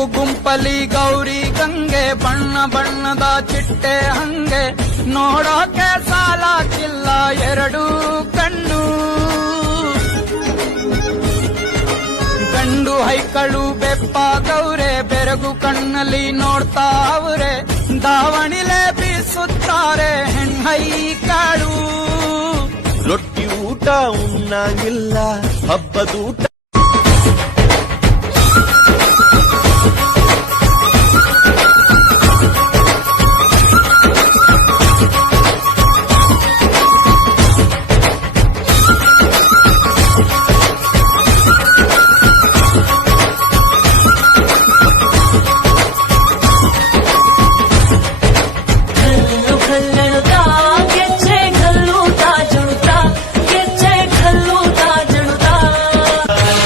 ಗುಂಪು ಗುಂಪಲಿ ಗೌರಿ ಗಂಗೆ ಬಣ್ಣ ಬಣ್ಣದ ಚಿಟ್ಟೆ ಹಂಗೆ ನೋಡೋಕೆ ಸಾಲಾಕಿಲ್ಲ ಎರಡು ಕಣ್ಣು. ಗಂಡು ಹೈಕಳು ಬೆಪ್ಪಾಗವ್ರೆ ಬೆರಗು ಕಣ್ಣಲ್ಲಿ ನೋಡ್ತಾವ್ರೆ. ದಾವಣಿಲೆ ಬೀಸುತ್ತಾರೆ ಹೆಣ್ಣೈಕಳು. ರೊಟ್ಟಿ ಊಟ ಉಣ್ಣಂಗಿಲ್ಲ ಹಬ್ಬದೂಟ